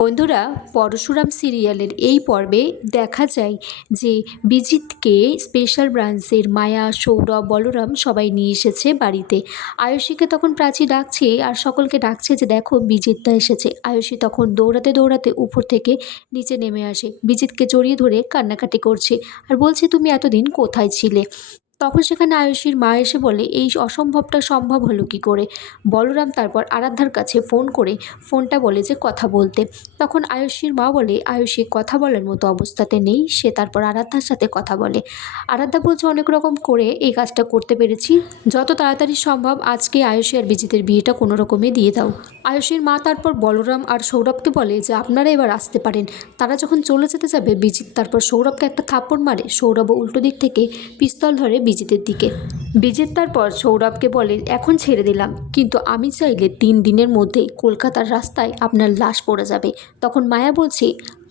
বন্ধুরা, পরশুরাম সিরিয়ালের এই পর্বে দেখা যায় যে বিজিতকে স্পেশাল ব্রাঞ্চের মায়া, সৌরভ, বলরাম সবাই নিয়ে এসেছে বাড়িতে। আয়ুষীকে তখন প্রাচী ডাকছে আর সকলকে ডাকছে যে দেখো বিজিতটা এসেছে। আয়ুষী তখন দৌড়াতে দৌড়াতে উপর থেকে নিচে নেমে আসে, বিজিতকে জড়িয়ে ধরে কান্নাকাটি করছে আর বলছে তুমি এতদিন কোথায় ছিলে। তখন সেখানে আয়ুষীর মা এসে বলে এই অসম্ভবটা সম্ভব হলো কী করে। বলরাম তারপর আরাধ্যার কাছে ফোন করে ফোনটা বলে যে কথা বলতে। তখন আয়ুষীর মা বলে আয়ুষী কথা বলার মতো অবস্থাতে নেই, সে তারপর আরাধ্যার সাথে কথা বলে। আরাধ্যা বলছে অনেক রকম করে এই কাজটা করতে পেরেছি, যত তাড়াতাড়ি সম্ভব আজকে আয়ুষী আর বিজিতের বিয়েটা কোনো রকমে দিয়ে দাও। আয়ুষীর মা তারপর বলরাম আর সৌরভকে বলে যে আপনারা এবার আসতে পারেন। তারা যখন চলে যেতে যাবে বিজিত তারপর সৌরভকে একটা থাপ্পড় মারে, সৌরভও উল্টো দিক থেকে পিস্তল ধরে বিজিতের দিকে। বিজিত তারপর সৌরভকে বলে এখন ছেড়ে দিলাম, কিন্তু আমি চাইলে 3 দিনের মধ্যে কলকাতার রাস্তায় আপনার লাশ পড়ে যাবে। তখন মায়া বলছে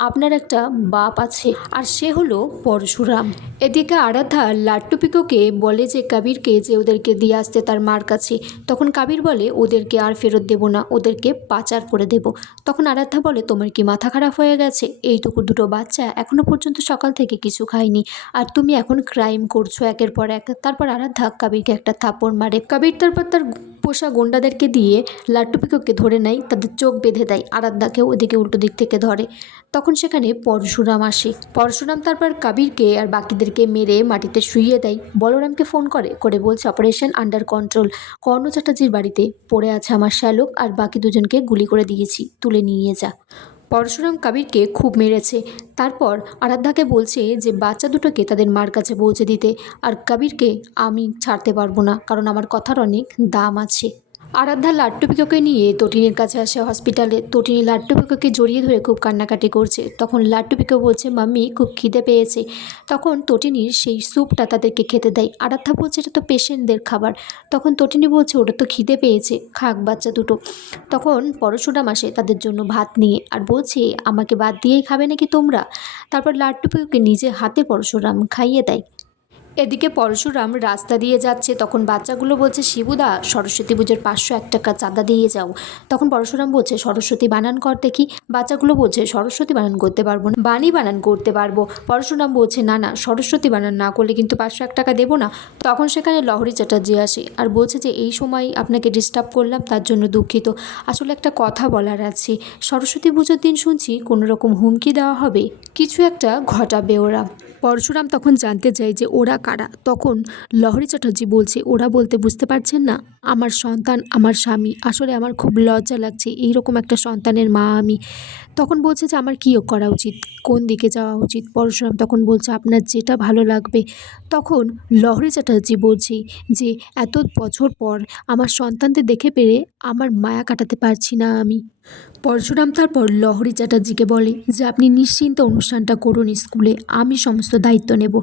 আপনার একটা বাপ আছে আর সে হলো পরশুরাম। এদিকে আরাধ্যা লাট্টু পিকোকে বলে যে কাবিরকে যে ওদেরকে দিয়ে আসতে তার মার কাছে। তখন কাবির বলে ওদেরকে আর ফেরত দেবো না, ওদেরকে পাচার করে দেব। তখন আরাধ্যা বলে তোমার কি মাথা খারাপ হয়ে গেছে? এইটুকু দুটো বাচ্চা এখনো পর্যন্ত সকাল থেকে কিছু খায়নি আর তুমি এখন ক্রাইম করছো একের পর এক। তারপর আরাধ্যা কাবিরকে একটা থাপ্পড় মারে। কাবির তারপর তার পোষা গুন্ডাদেরকে দিয়ে লাট্টু পিকোকে ধরে নেয়, তাদের চোখ বেঁধে দেয়, আরাধ্যাকেও ওদিকে উল্টো দিক থেকে ধরে। তখন সেখানে পরশুরাম আসে। পরশুরাম তারপর কাবিরকে আর বাকিদেরকে মেরে মাটিতে শুইয়ে দেয়। বলরামকে ফোন করে বলছে অপারেশন আন্ডার কন্ট্রোল, কর্ণ চ্যাটার্জির বাড়িতে পড়ে আছে আমার শ্যালক আর বাকি দুজনকে গুলি করে দিয়েছি, তুলে নিয়ে যা। পরশুরাম কাবিরকে খুব মেরেছে। তারপর আরাধ্যাকে বলছে যে বাচ্চা দুটোকে তাদের মার কাছে পৌঁছে দিতে, আর কাবিরকে আমি ছাড়তে পারবো না কারণ আমার কথার অনেক দাম আছে। আরাধ্যা লাট্টু পিকোকে নিয়ে তটিনীর কাছে আসে হসপিটালে। তটিনী লাট্টু পিকোকে জড়িয়ে ধরে খুব কান্নাকাটি করছে। তখন লাট্টু পিকো বলছে মাম্মি খুব খিদে পেয়েছে। তখন তটিনীর সেই স্যুপটা তাদেরকে খেতে দেয়। আরাধ্যা বলছে এটা তো পেশেন্টদের খাবার। তখন তটিনী বলছে ওটা তো খিদে পেয়েছে, খাক বাচ্চা দুটো। তখন পরশুরাম আসে তাদের জন্য ভাত নিয়ে আর বলছে আমাকে বাদ দিয়েই খাবে নাকি তোমরা। তারপর লাট্টু পিকোকে নিজে হাতে পরশুরাম খাইয়ে দেয়। এদিকে পরশুরাম রাস্তা দিয়ে যাচ্ছে, তখন বাচ্চাগুলো বলছে শিবুদা সরস্বতী পুজোর 501 টাকা চাঁদা দিয়ে যাও। তখন পরশুরাম বলছে সরস্বতী বানান কর দেখি। বাচ্চাগুলো বলছে সরস্বতী বানান করতে পারবো না, বাণী বানান করতে পারবো। পরশুরাম বলছে না না, সরস্বতী বানান না করলে কিন্তু 501 টাকা দেবো না। তখন সেখানে লহরী চ্যাটার্জি আসে আর বলছে যে এই সময় আপনাকে ডিস্টার্ব করলাম তার জন্য দুঃখিত, আসলে একটা কথা বলার আছে। সরস্বতী পুজোর দিন শুনছি কোনো রকম হুমকি দেওয়া হবে, কিছু একটা ঘটাবে ওরা। পরশুরাম তখন জানতে চায় যে ওরা কারা। তখন লহরী চ্যাটার্জি বলছে ওরা বলতে বুঝতে পারছেন না, আমার সন্তান আমার স্বামী, আসলে আমার খুব লজ্জা লাগছে, এইরকম একটা সন্তানের মা আমি। তখন বলছে যে আমার কী করা উচিত, কোন দিকে যাওয়া উচিত। পরশুরাম তখন বলছে আপনার যেটা ভালো লাগবে। তখন লহরী চ্যাটার্জি বলছে যে এত বছর পর আমার সন্তানদের দেখে পেরে আমার মায়া কাটাতে পারছি না আমি। পরশুরাম তারপর লহরী চ্যাটার্জিকে বলে যে আপনি নিশ্চিন্তে অনুষ্ঠানটা করুন স্কুলে, আমি সমস্ত দায়িত্ব নেব।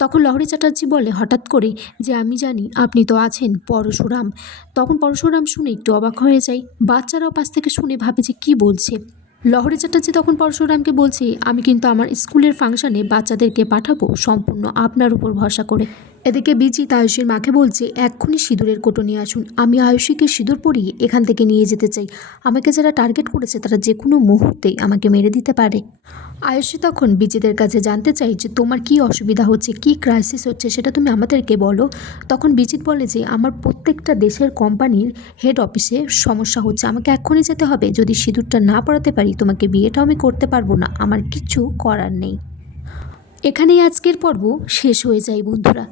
তখন লহরী চ্যাটার্জি বলে হঠাৎ করে যে আমি জানি আপনি তো আছেন পরশুরাম। তখন পরশুরাম শুনে একটু অবাক হয়ে যায়, বাচ্চারাও পাশ থেকে শুনে ভাবে যে কী বলছে। লহরী চ্যাটার্জি তখন পরশুরামকে বলছে আমি কিন্তু আমার স্কুলের ফাংশনে বাচ্চাদেরকে পাঠাবো সম্পূর্ণ আপনার উপর ভরসা করে। এদিকে বিজিত আয়ুষীর মাকে বলছে এক্ষুনি সিঁদুরের কোটো নিয়ে আসুন, আমি আয়ুষীকে সিঁদুর পরিয়ে এখান থেকে নিয়ে যেতে চাই, আমাকে যারা টার্গেট করেছে তারা যে কোনো মুহূর্তেই আমাকে মেরে দিতে পারে। আয়ুষী তখন বিজিতের কাছে জানতে চাই যে তোমার কি অসুবিধা হচ্ছে, কি ক্রাইসিস হচ্ছে সেটা তুমি আমাদেরকে বলো। তখন বিজিত বলে যে আমার প্রত্যেকটা দেশের কোম্পানির হেড অফিসে সমস্যা হচ্ছে, আমাকে এক্ষুনি যেতে হবে, যদি সিঁদুরটা না পরাতে পারি তোমাকে বিয়েটাও আমি করতে পারবো না, আমার কিছু করার নেই। এখানেই আজকের পর্ব শেষ হয়ে যায় বন্ধুরা।